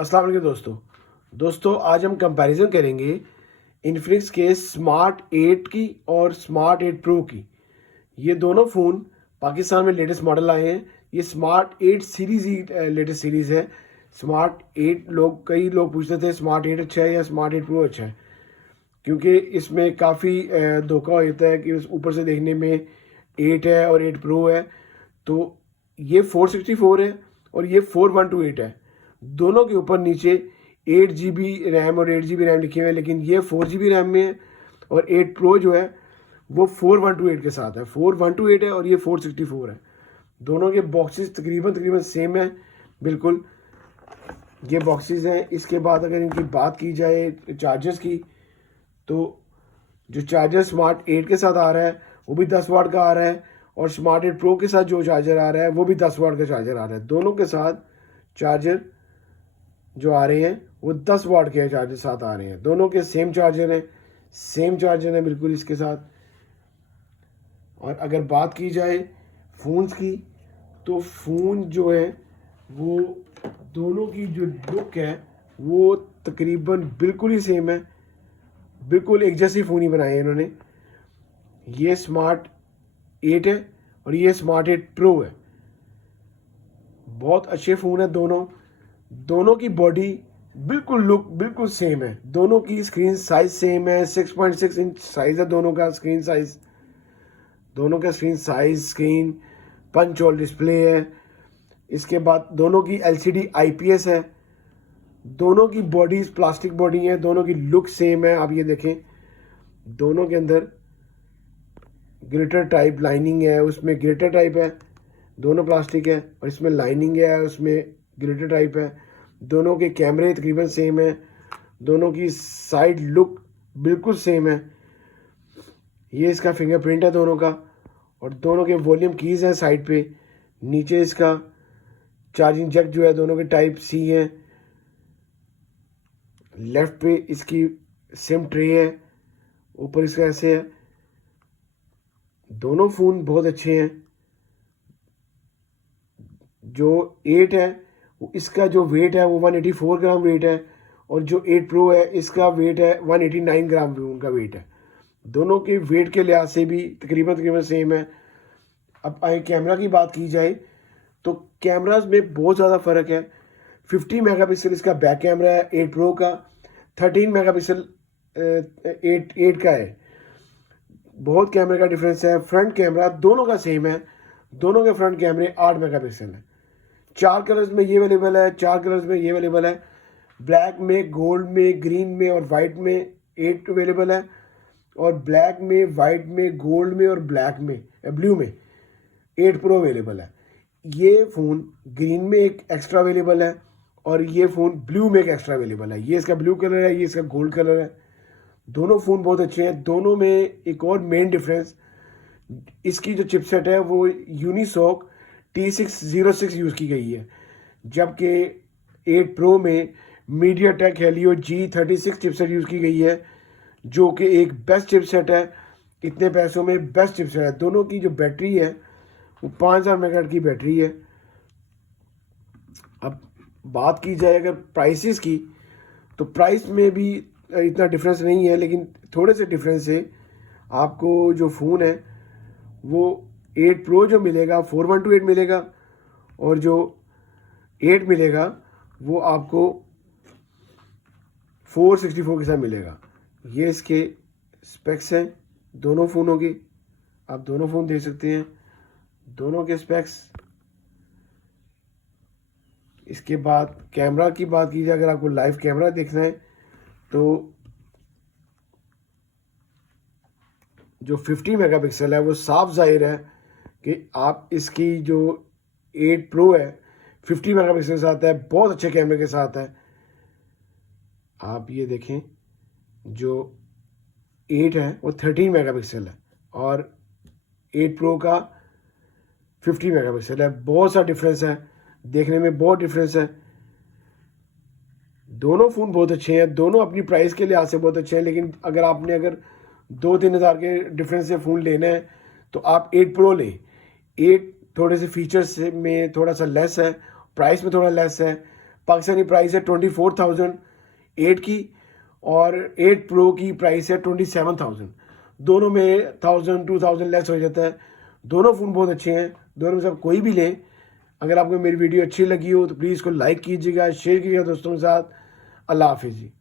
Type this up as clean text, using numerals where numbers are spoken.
अस्सलाम वालेकुम दोस्तों आज हम कंपैरिजन करेंगे इन्फिनिक्स के स्मार्ट 8 की और स्मार्ट 8 प्रो की। ये दोनों फ़ोन पाकिस्तान में लेटेस्ट मॉडल आए हैं। ये स्मार्ट 8 सीरीज़ ही लेटेस्ट सीरीज़ है। स्मार्ट 8 कई लोग पूछते थे स्मार्ट 8 अच्छा है या स्मार्ट 8 प्रो अच्छा है, क्योंकि इसमें काफ़ी धोखा होता है कि उस ऊपर से देखने में 8 है और 8 प्रो है। तो ये 464 है और ये 4128 है। दोनों के ऊपर नीचे 8 GB रैम और 8 GB रैम लिखे हुए हैं, लेकिन ये 4 GB रैम में है और 8 प्रो जो है वो 4128 के साथ है। 4128 है और ये 464 है। दोनों के बॉक्सेस तकरीबन सेम है बिल्कुल। ये बॉक्सेस हैं। इसके बाद अगर इनकी बात की जाए चार्जर्स की, तो जो चार्जर स्मार्ट 8 के साथ आ रहा है वो भी 10 वाट का आ रहा है, और स्मार्ट 8 प्रो के साथ जो चार्जर आ रहा है वो भी 10 वाट का चार्जर आ रहा है। दोनों के साथ चार्जर जो आ रहे हैं वो 10 वाट के चार्जर साथ आ रहे हैं। दोनों के सेम चार्जर हैं बिल्कुल इसके साथ। और अगर बात की जाए फ़ोन्स की, तो फ़ोन जो है वो दोनों की जो लुक है वो तकरीबन बिल्कुल ही सेम है। बिल्कुल एक जैसी फ़ोन ही बनाई है इन्होंने। ये स्मार्ट 8 है और ये स्मार्ट 8 प्रो है। बहुत अच्छे फ़ोन है दोनों की बॉडी बिल्कुल लुक बिल्कुल सेम है। दोनों की स्क्रीन साइज सेम है। 6.6 इंच साइज़ है दोनों का स्क्रीन साइज़। दोनों का स्क्रीन पंच होल डिस्प्ले है। इसके बाद दोनों की LCD IPS है। दोनों की बॉडीज प्लास्टिक बॉडी है। दोनों की लुक सेम है। आप ये देखें, दोनों के अंदर ग्लिटर टाइप लाइनिंग है, उसमें ग्लिटर टाइप है। दोनों प्लास्टिक है और इसमें लाइनिंग है, उसमें ग्लिटर टाइप है। दोनों के कैमरे तकरीबन सेम है। दोनों की साइड लुक बिल्कुल सेम है। ये इसका फिंगरप्रिंट है दोनों का, और दोनों के वॉल्यूम कीज़ हैं साइड पे। नीचे इसका चार्जिंग जैक जो है दोनों के टाइप C है। लेफ्ट पे इसकी सिम ट्रे है, ऊपर इसका ऐसे है। दोनों फ़ोन बहुत अच्छे हैं। जो 8 है इसका जो वेट है वो 184 ग्राम वेट है, और जो 8 प्रो है इसका वेट है 189 ग्राम उनका वेट है। दोनों के वेट के लिहाज से भी तकरीबन सेम है। अब आए कैमरा की बात की जाए, तो कैमराज में बहुत ज़्यादा फ़र्क है। 50 मेगापिक्सल इसका बैक कैमरा है 8 प्रो का। 13 मेगापिक्सल 8 का है। बहुत कैमरे का डिफरेंस है। फ्रंट कैमरा दोनों का सेम है। दोनों के फ्रंट कैमरे 8 मेगापिक्सल है। 4 कलर्स में ये अवेलेबल है, 4 कलर्स में ये अवेलेबल है। ब्लैक में, गोल्ड में, ग्रीन में और वाइट में 8 अवेलेबल है, और ब्लैक में, वाइट में, गोल्ड में और ब्लैक में ब्लू में 8 प्रो अवेलेबल है। ये फ़ोन ग्रीन में एक एक्स्ट्रा अवेलेबल है, और ये फ़ोन ब्लू में एक एक्स्ट्रा अवेलेबल है। ये इसका ब्लू कलर है, ये इसका गोल्ड कलर है। दोनों फ़ोन बहुत अच्छे हैं। दोनों में एक और मेन डिफरेंस, इसकी जो चिपसेट है वो यूनिसॉक T606 यूज़ की गई है, जबकि 8 प्रो में MediaTek Helio G36 chipset use की गई है, जो कि एक बेस्ट चिपसेट है। इतने पैसों में बेस्ट चिपसेट है। दोनों की जो बैटरी है वो 5000 mAh की बैटरी है। अब बात की जाए अगर प्राइसेस की, तो प्राइस में भी इतना डिफरेंस नहीं है, लेकिन थोड़े से डिफरेंस है। आपको जो फ़ोन है वो 8 प्रो जो मिलेगा 4128 मिलेगा, और जो 8 मिलेगा वो आपको 464 के साथ मिलेगा। ये इसके स्पेक्स हैं दोनों फ़ोनों के। आप दोनों फ़ोन देख सकते हैं, दोनों के स्पेक्स। इसके बाद कैमरा की बात की जाए, अगर आपको लाइव कैमरा देखना है, तो जो 50 मेगापिक्सल है वो साफ जाहिर है कि आप इसकी जो 8 प्रो है 50 मेगापिक्सल के साथ है, बहुत अच्छे कैमरे के साथ है। आप ये देखें, जो 8 है वो 13 मेगापिक्सल है और 8 प्रो का 50 मेगापिक्सल है। बहुत सा डिफरेंस है, देखने में बहुत डिफरेंस है। दोनों फ़ोन बहुत अच्छे हैं, दोनों अपनी प्राइस के लिहाज से बहुत अच्छे हैं। लेकिन अगर 2-3 हज़ार के डिफरेंस से फ़ोन लेना है तो आप 8 प्रो लें। 8 थोड़े से फीचर्स में थोड़ा सा लेस है, प्राइस में थोड़ा लेस है, पाकिस्तानी प्राइस है 24,000 8 की, और 8 प्रो की प्राइस है 27,000। दोनों में 1000 2000 लेस हो जाता है। दोनों फ़ोन बहुत अच्छे हैं, दोनों में से आप कोई भी लें। अगर आपको मेरी वीडियो अच्छी लगी हो तो प्लीज़ इसको लाइक कीजिएगा, शेयर कीजिएगा दोस्तों के साथ। अल्लाह हाफिज़ जी।